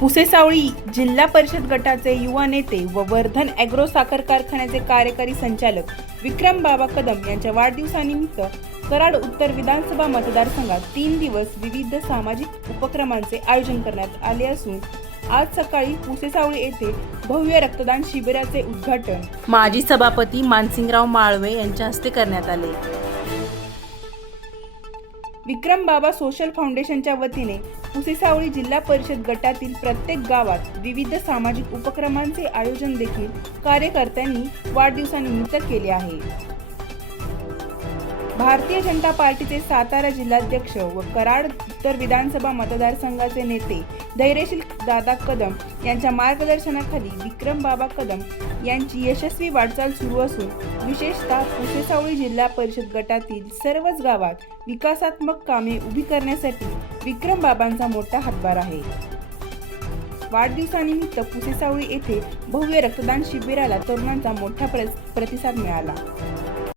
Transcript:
पुसेसावळी जिल्हा परिषद गटाचे युवा नेते व वर्धन ॲग्रो साखर कारखान्याचे कार्यकारी संचालक विक्रम बाबा कदम यांच्या वाढदिवसानिमित्त कराड उत्तर विधानसभा मतदारसंघात तीन दिवस विविध सामाजिक उपक्रमांचे आयोजन करण्यात आले असून आज सकाळी पुसेसावळी येथे भव्य रक्तदान शिबिराचे उद्घाटन माजी सभापती मानसिंगराव माळवे यांच्या हस्ते करण्यात आले. विक्रम बाबा सोशल फाउंडेशनच्या वतीने पुसेसावळी जिल्हा परिषद गटातील प्रत्येक गावात विविध सामाजिक उपक्रमांचे आयोजन देखील कार्यकर्त्यांनी वाढदिवसानिमित्त केले आहे. भारतीय जनता पार्टीचे सातारा जिल्हाध्यक्ष व कराड उत्तर विधानसभा मतदारसंघाचे नेते धैर्यशील दादा कदम यांच्या मार्गदर्शनाखाली विक्रम बाबा कदम यांची यशस्वी वाटचाल सुरू असून विशेषतः पुसेसावळी जिल्हा परिषद गटातील सर्वच गावात विकासात्मक कामे उभी करण्यासाठी विक्रम बाबांचा मोठा हातभार आहे. वाढदिवसानिमित्त पुसेसावळी येथे भव्य रक्तदान शिबिराला तरुणांचा मोठा प्र- प्रतिसाद मिळाला.